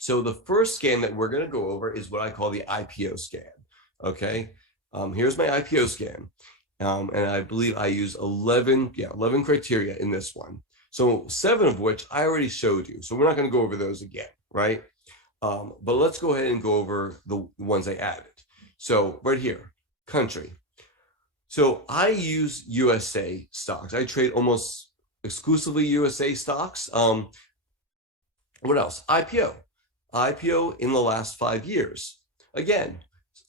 So the first scan that we're going to go over is what I call the IPO scan. Okay. Here's my IPO scan. And I believe I use 11 criteria in this one. So 7 of which I already showed you. So we're not going to go over those again, right? But let's go ahead and go over the ones I added. So right here, country. So I use USA stocks. I trade almost exclusively USA stocks. What else? IPO. IPO in the last 5 years. Again,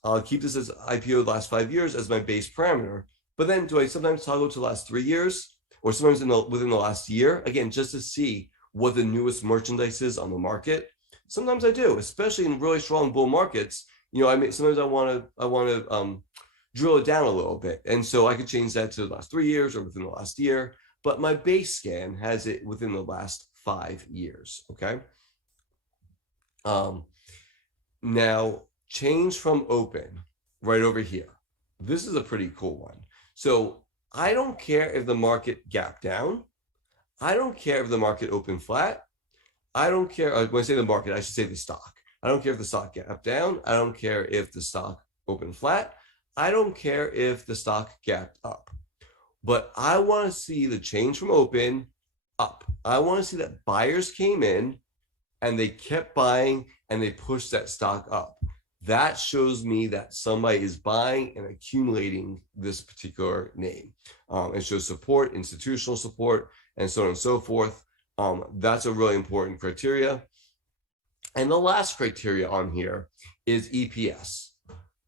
I'll keep this as IPO the last 5 years as my base parameter. But then do I sometimes toggle to the last 3 years or sometimes within the last year? Again, just to see what the newest merchandise is on the market. Sometimes I do, especially in really strong bull markets. Sometimes I want to drill it down a little bit. And so I could change that to the last 3 years or within the last year. But my base scan has it within the last 5 years. Okay. Now, change from open right over here. This is a pretty cool one. So I don't care if the market gap down. I don't care if the market open flat. I don't care. When I say the market, I should say the stock. I don't care if the stock gap down. I don't care if the stock open flat. I don't care if the stock gapped up. But I want to see the change from open up. I want to see that buyers came in and they kept buying and they pushed that stock up. That shows me that somebody is buying and accumulating this particular name. It shows support, institutional support, and so on and so forth. That's a really important criteria. And the last criteria on here is EPS.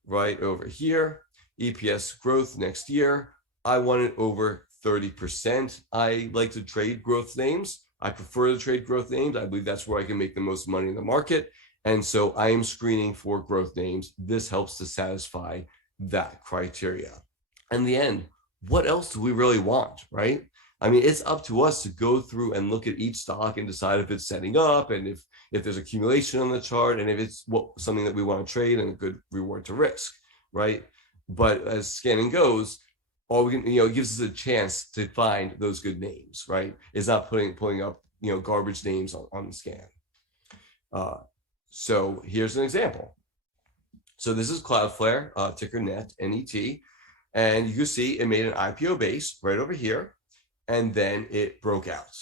Right over here, EPS growth next year. I want it over 30%. I like to trade growth names. I prefer to trade growth names. I believe that's where I can make the most money in the market. And so I am screening for growth names. This helps to satisfy that criteria. In the end, what else do we really want, right? I mean, it's up to us to go through and look at each stock and decide if it's setting up and if there's accumulation on the chart and if it's something that we want to trade and a good reward to risk, right? But as scanning goes, all we can, it gives us a chance to find those good names, right? It's not pulling up, garbage names on the scan. So here's an example. So this is Cloudflare, ticker NET, NET. And you can see it made an IPO base right over here. And then it broke out.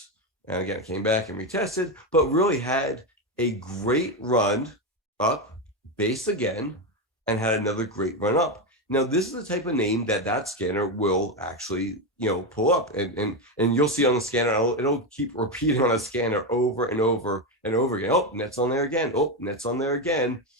And again, it came back and retested, but really had a great run up, base again, and had another great run up. Now, this is the type of name that scanner will actually, pull up. And you'll see on the scanner, it'll keep repeating on the scanner over and over and over again. Oh, net's on there again. Oh, net's on there again.